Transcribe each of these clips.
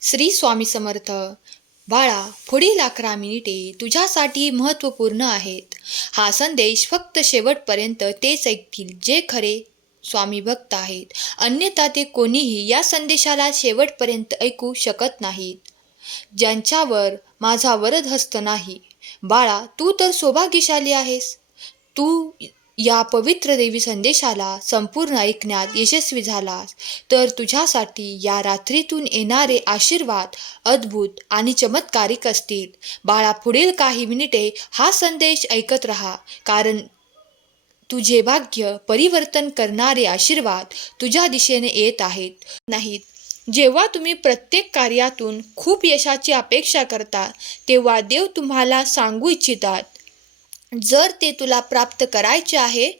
श्री स्वामी समर्थ बाळा पुढील अकरा मिनिटे तुझ्यासाठी महत्त्वपूर्ण आहेत. हा संदेश फक्त शेवटपर्यंत तेच ऐकतील जे खरे स्वामी भक्त आहेत. अन्यथा ते कोणीही या संदेशाला शेवटपर्यंत ऐकू शकत नाहीत. ज्यांच्यावर माझा वरद हस्त नाही. बाळा तू तर सौभाग्यशाली आहेस. तू या पवित्र देवी संदेशाला संपूर्ण ऐकण्यात यशस्वी झालास. तर तुझ्यासाठी या रात्रीतून येणारे आशीर्वाद अद्भुत आणि चमत्कारिक असतील. बाळा पुढील काही मिनिटे हा संदेश ऐकत राहा कारण तुझे भाग्य परिवर्तन करणारे आशीर्वाद तुझ्या दिशेने येत आहेत. नाहीत. जेव्हा तुम्ही प्रत्येक कार्यातून खूप यशाची अपेक्षा करता तेव्हा देव तुम्हाला सांगू इच्छितात जर ते तुला प्राप्त करायचे आहे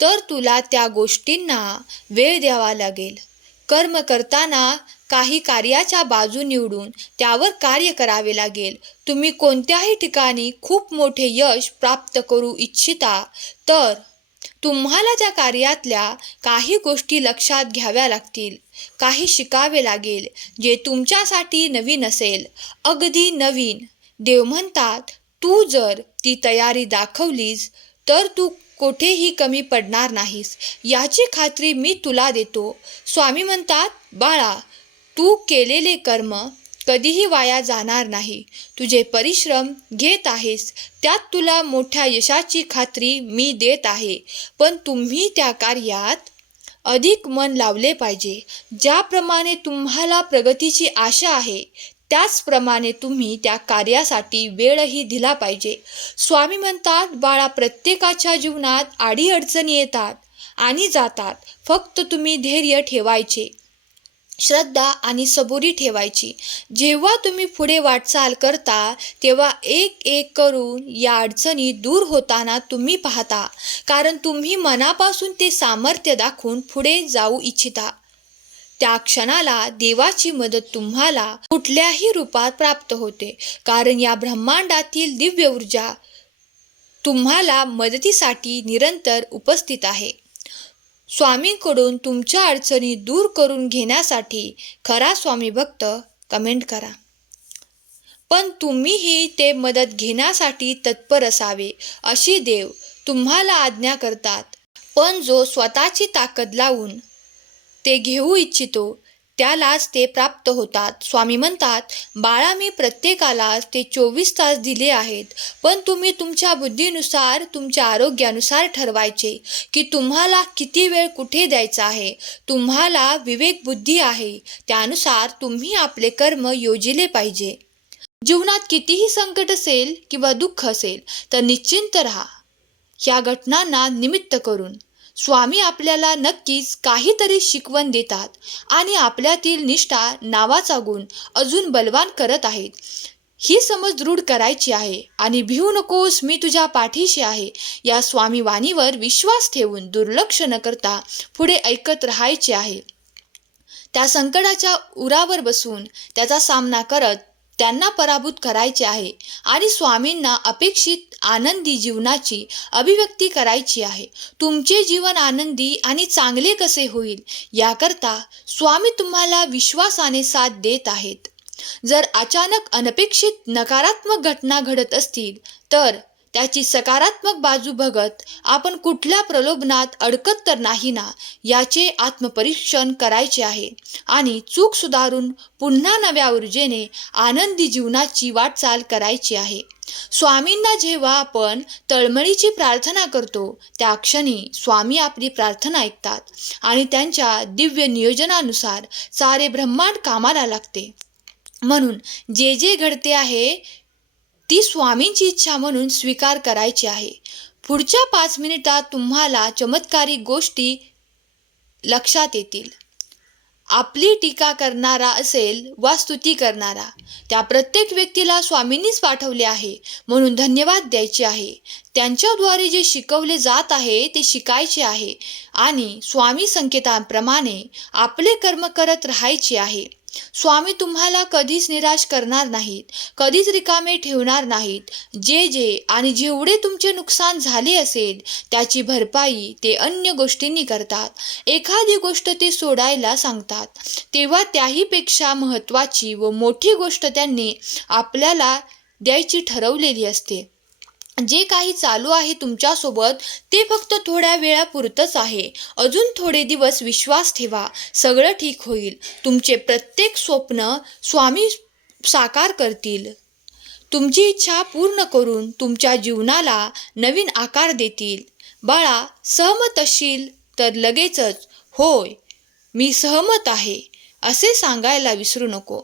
तर तुला त्या गोष्टींना वेळ द्यावा लागेल. कर्म करताना काही कार्याच्या बाजू निवडून त्यावर कार्य करावे लागेल. तुम्ही कोणत्याही ठिकाणी खूप मोठे यश प्राप्त करू इच्छिता तर तुम्हाला त्या कार्यातल्या काही गोष्टी लक्षात घ्याव्या लागतील. काही शिकावे लागेल जे तुमच्यासाठी नवीन असेल. अगदी नवीन. देव म्हणतात तू जर ती तयारी दाखवलीस तर तू कोठेही कमी पडणार नाहीस. याची खात्री मी तुला देतो. स्वामी म्हणतात बाळा तू केलेले कर्म कधीही वाया जाणार नाही. तुझे परिश्रम घेत आहेस. त्यात तुला मोठ्या यशाची खात्री मी देत आहे. पण तुम्ही त्या कार्यात अधिक मन लावले पाहिजे. ज्याप्रमाणे तुम्हाला प्रगतीची आशा आहे त्याचप्रमाणे तुम्ही त्या कार्यासाठी वेळही दिला पाहिजे. स्वामी म्हणतात बाळा प्रत्येकाच्या जीवनात अडीअडचणी येतात आणि जातात. फक्त तुम्ही धैर्य ठेवायचे श्रद्धा आणि सबुरी ठेवायची. जेव्हा तुम्ही पुढे वाटचाल करता तेव्हा एक एक करून या अडचणी दूर होताना तुम्ही पाहता. कारण तुम्ही मनापासून ते सामर्थ्य दाखवून पुढे जाऊ इच्छिता. त्या क्षणाला देवाची मदत तुम्हाला कुठल्याही रूपात प्राप्त होते. कारण या ब्रह्मांडातील दिव्य ऊर्जा तुम्हाला मदतीसाठी निरंतर उपस्थित आहे. स्वामींकडून तुमच्या अडचणी दूर करून घेण्यासाठी खरा स्वामी भक्त कमेंट करा. पण तुम्हीही ते मदत घेण्यासाठी तत्पर असावे अशी देव तुम्हाला आज्ञा करतात. पण जो स्वतःची ताकद लावून ते घेऊ इच्छितो त्यालाच ते प्राप्त होतात. स्वामी म्हणतात बाळा मी प्रत्येकाला ते चोवीस तास दिले आहेत पण तुम्ही तुमच्या बुद्धीनुसार तुमच्या आरोग्यानुसार ठरवायचे की तुम्हाला किती वेळ कुठे द्यायचा आहे. तुम्हाला विवेक बुद्धी आहे त्यानुसार तुम्ही आपले कर्म योजिले पाहिजे. जीवनात कितीही संकट असेल किंवा दुःख असेल तर निश्चिंत राहा. या घटनांना निमित्त करून स्वामी आपल्याला नक्कीच काहीतरी शिकवण देतात आणि आपल्यातील निष्ठा नावाचा गुण अजून बलवान करत आहेत. ही समज दृढ करायची आहे आणि भिवू नकोस मी तुझ्या पाठीशी आहे या स्वामी वाणीवर विश्वास ठेवून दुर्लक्ष न करता पुढे ऐकत राहायचे आहे. त्या संकटाच्या उरावर बसून त्याचा सामना करत त्यांना पराभूत करायचे आहे आणि स्वामींना अपेक्षित आनंदी जीवनाची अभिव्यक्ती करायची आहे. तुमचे जीवन आनंदी आणि चांगले कसे होईल याकरता स्वामी तुम्हाला विश्वासाने साथ देत आहेत. जर अचानक अनपेक्षित नकारात्मक घटना घडत असतील तर त्याची सकारात्मक बाजू बघत आपण कुठल्या प्रलोभनात अडकत तर नाही ना याचे आत्मपरीक्षण करायचे आहे. आणि चूक सुधारून पुन्हा नव्या ऊर्जेने आनंदी जीवनाची वाटचाल करायची आहे. स्वामींना जेव्हा आपण तळमळीची प्रार्थना करतो त्या क्षणी स्वामी आपली प्रार्थना ऐकतात आणि त्यांच्या दिव्य नियोजनानुसार सारे ब्रह्मांड कामाला लागते. म्हणून जे जे घडते आहे ती स्वामींची इच्छा म्हणून स्वीकार करायची आहे. पुढच्या पाच मिनिटात तुम्हाला चमत्कारिक गोष्टी लक्षात येतील. आपली टीका करणारा असेल वा स्तुती करणारा त्या प्रत्येक व्यक्तीला स्वामींनीच पाठवले आहे म्हणून धन्यवाद द्यायचे आहे. त्यांच्याद्वारे जे शिकवले जात आहे ते शिकायचे आहे आणि स्वामी संकेतांप्रमाणे आपले कर्म करत राहायचे आहे. स्वामी तुम्हाला कधीच निराश करणार नाहीत कधीच रिकामे ठेवणार नाहीत. जे जे आणि जेवढे तुमचे नुकसान झाले असेल त्याची भरपाई ते अन्य गोष्टींनी करतात. एखादी गोष्ट ते सोडायला सांगतात. तेव्हा त्याहीपेक्षा महत्त्वाची व मोठी गोष्ट त्यांनी आपल्याला द्यायची ठरवलेली असते. जे काही चालू आहे तुमच्यासोबत ते फक्त थोड्या वेळापुरतंच आहे. अजून थोडे दिवस विश्वास ठेवा. सगळं ठीक होईल. तुमचे प्रत्येक स्वप्न स्वामी साकार करतील. तुमची इच्छा पूर्ण करून तुमच्या जीवनाला नवीन आकार देतील. बाळा सहमत असशील तर लगेचच. होय मी सहमत आहे. असे सांगायला विसरू नको.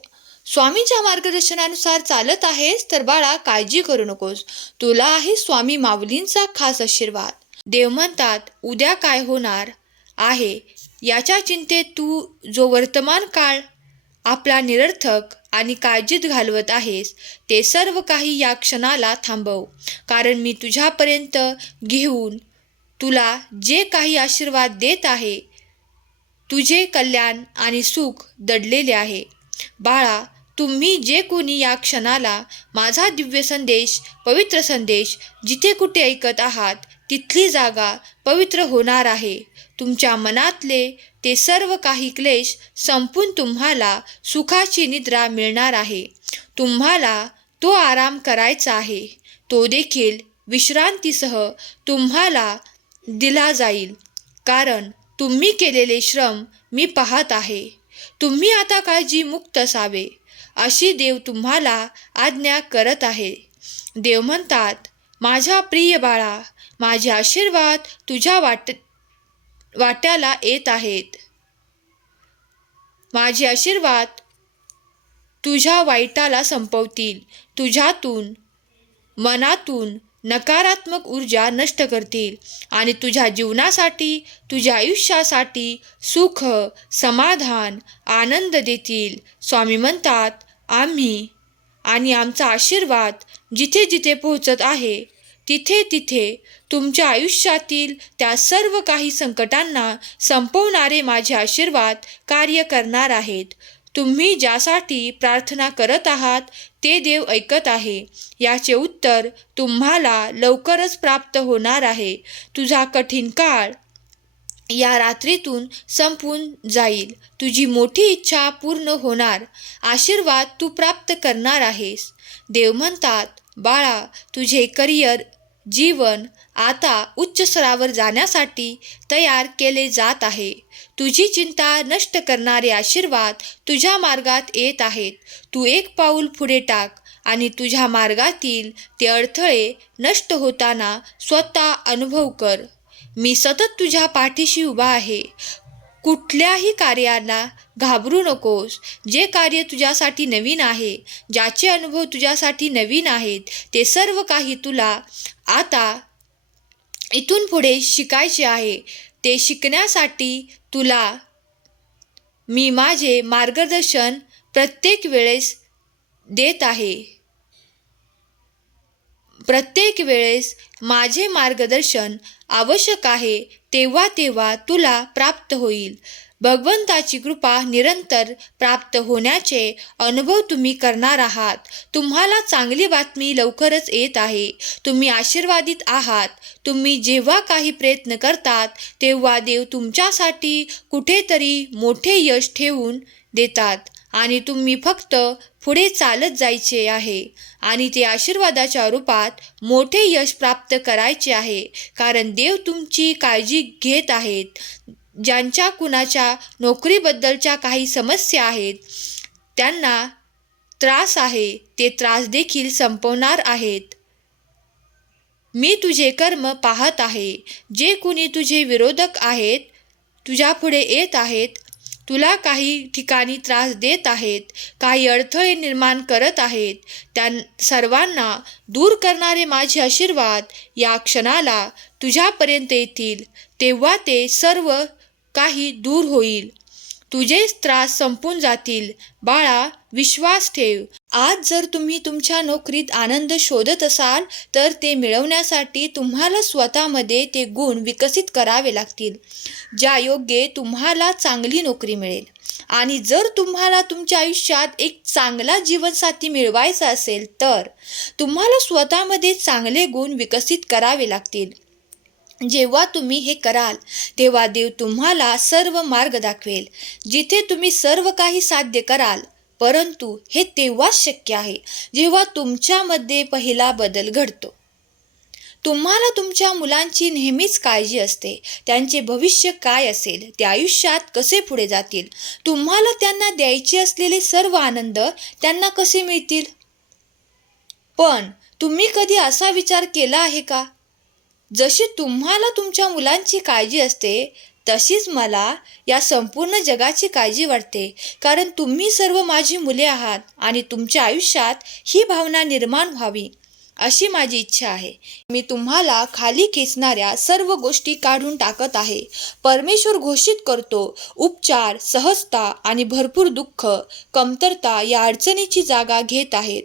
स्वामींच्या मार्गदर्शनानुसार चालत आहेस तर बाळा काळजी करू नकोस. तुला आहे स्वामी माऊलींचा खास आशीर्वाद. देव म्हणतात उद्या काय होणार आहे? याच्या चिंतेत तू जो वर्तमान काळ आपला निरर्थक आणि काळजीत घालवत आहेस ते सर्व काही या क्षणाला थांबव. कारण मी तुझ्यापर्यंत घेऊन तुला जे काही आशीर्वाद देत आहे तुझे कल्याण आणि सुख दडलेले आहे. बाळा तुम्ही जे कोणी या क्षणाला माझा दिव्य संदेश पवित्र संदेश जिथे कुठे ऐकत आहात तिथली जागा पवित्र होणार आहे. तुमच्या मनातले ते सर्व काही क्लेश संपून तुम्हाला सुखाची निद्रा मिळणार आहे. तुम्हाला तो आराम करायचा आहे. तो देखील विश्रांतीसह तुम्हाला दिला जाईल. कारण तुम्ही केलेले श्रम मी पाहत आहे. तुम्ही आता काळजी मुक्त असावे. अशी देव तुम्हाला आज्ञा करत आहे. देव म्हणतात माझ्या प्रिय बाळा माझे आशीर्वाद तुझ्या वाट वाट्याला येत आहेत. माझे आशीर्वाद तुझ्या वाईटाला संपवतील. तुझ्यातून मनातून नकारात्मक ऊर्जा नष्ट करतील आणि तुझ्या जीवनासाठी तुझ्या आयुष्यासाठी सुख समाधान आनंद देतील. स्वामी म्हणतात आम्ही आणि आमचा आशीर्वाद जिथे जिथे पोहोचत आहे तिथे तिथे तुमच्या आयुष्यातील त्या सर्व काही संकटांना संपवणारे माझे आशीर्वाद कार्य करणार आहेत. तुम्ही ज्यासाठी प्रार्थना करत आहात ते देव ऐकत आहे. याचे उत्तर तुम्हाला लवकरच प्राप्त होणार आहे. तुझा कठीण काळ या रात्रीतून संपून जाईल. तुझी मोठी इच्छा पूर्ण होणार. आशीर्वाद तू प्राप्त करणार आहेस. देव म्हणतात बाळा तुझे करिअर जीवन आता उच्च स्तरावर जाण्यासाठी तयार केले जात आहे. तुझी चिंता नष्ट करणारे आशीर्वाद तुझ्या मार्गात येत आहेत. तू एक पाऊल पुढे टाक आणि तुझ्या मार्गातील ते अडथळे नष्ट होताना स्वतः अनुभव कर. मी सतत तुझ्या पाठीशी उभा आहे. कुठल्याही कार्याला घाबरू नकोस. जे कार्य तुझ्यासाठी नवीन आहे ज्याचे अनुभव तुझ्यासाठी नवीन आहेत ते सर्व काही तुला आता इथून पुढे शिकायचे आहे. ते शिकण्यासाठी तुला मी माझे मार्गदर्शन प्रत्येक वेळेस देत आहे. प्रत्येक वेळेस माझे मार्गदर्शन आवश्यक आहे तेव्हा तेव्हा तुला प्राप्त होईल. भगवंताची कृपा निरंतर प्राप्त होण्याचे अनुभव तुम्ही करणार आहात. तुम्हाला चांगली बातमी लवकरच येत आहे. तुम्ही आशीर्वादित आहात. तुम्ही जेव्हा काही प्रयत्न करतात तेव्हा देव तुमच्यासाठी कुठेतरी मोठे यश ठेवून देतात. आणि तुम्ही फक्त पुढे चालत जायचे आहे आणि ते आशीर्वादाच्या रूपात मोठे यश प्राप्त करायचे आहे कारण देव तुमची काळजी घेत आहेत. ज्यांच्या कुणाच्या नोकरीबद्दलच्या काही समस्या आहेत त्यांना त्रास आहे ते त्रास देखील संपवणार आहेत. मी तुझे कर्म पाहत आहे जे कुणी तुझे विरोधक आहेत तुझ्यापुढे येत आहेत तुला काही ठिकाणी त्रास देत आहेत काही अडथळे निर्माण करत आहेत त्या सर्वांना दूर करणारे माझे आशीर्वाद या क्षणाला तुझ्यापर्यंत येतील तेव्हा ते सर्व काही दूर होईल. तुझेच त्रास संपून जातील. बाळा विश्वास ठेव. आज जर तुम्ही तुमच्या नोकरीत आनंद शोधत असाल तर ते मिळवण्यासाठी तुम्हाला स्वतःमध्ये ते गुण विकसित करावे लागतील ज्या योग्य तुम्हाला चांगली नोकरी मिळेल. आणि जर तुम्हाला तुमच्या आयुष्यात एक चांगला जीवनसाथी मिळवायचा असेल तर तुम्हाला स्वतःमध्ये चांगले गुण विकसित करावे लागतील. जेव्हा तुम्ही हे कराल तेव्हा देव तुम्हाला सर्व मार्ग दाखवेल. जिथे तुम्ही सर्व काही साध्य कराल परंतु हे तेव्हाच शक्य आहे जेव्हा तुमच्यामध्ये पहिला बदल घडतो. तुम्हाला तुमच्या मुलांची नेहमीच काळजी असते. त्यांचे भविष्य काय असेल ते आयुष्यात कसे पुढे जातील? तुम्हाला त्यांना द्यायचे असलेले सर्व आनंद त्यांना कसे मिळतील? पण तुम्ही कधी असा विचार केला आहे का? जशी तुम्हाला तुमच्या मुलांची काळजी असते तशीच मला या संपूर्ण जगाची काळजी वाटते. कारण तुम्ही सर्व माझी मुले आहात आणि तुमच्या आयुष्यात ही भावना निर्माण व्हावी अशी माझी इच्छा आहे. मी तुम्हाला खाली खेचणाऱ्या सर्व गोष्टी काढून टाकत आहे. परमेश्वर घोषित करतो उपचार सहजता आणि भरपूर दुःख कमतरता या अडचणीची जागा घेत आहेत.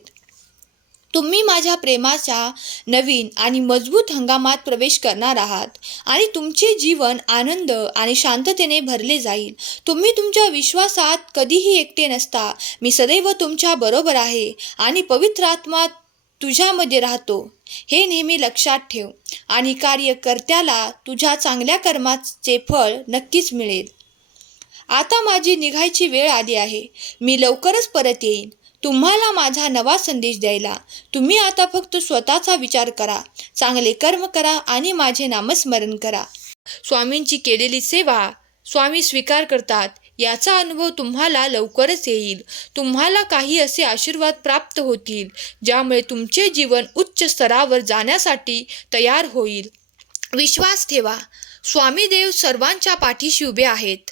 तुम्ही माझ्या प्रेमाच्या नवीन आणि मजबूत हंगामात प्रवेश करणार आहात आणि तुमचे जीवन आनंद आणि शांततेने भरले जाईल. तुम्ही तुमच्या विश्वासात कधीही एकटे नसता. मी सदैव तुमच्या बरोबर आहे आणि पवित्र आत्मा तुझ्यामध्ये राहतो. हे नेहमी लक्षात ठेव आणि कार्यकर्त्याला तुझ्या चांगल्या कर्माचे फळ नक्कीच मिळेल. आता माझी निघायची वेळ आली आहे. मी लवकरच परत येईन. तुम्हाला माझा नवा संदेश द्यायला. तुम्ही आता फक्त स्वतःचा विचार करा. चांगले कर्म करा आणि माझे नामस्मरण करा. स्वामींची केलेली सेवा स्वामी स्वीकार करतात. याचा अनुभव तुम्हाला लवकरच येईल. तुम्हाला काही असे आशीर्वाद प्राप्त होतील ज्यामुळे तुमचे जीवन उच्च स्तरावर जाण्यासाठी तयार होईल. विश्वास ठेवा. स्वामी देव सर्वांच्या पाठीशी उभे आहेत.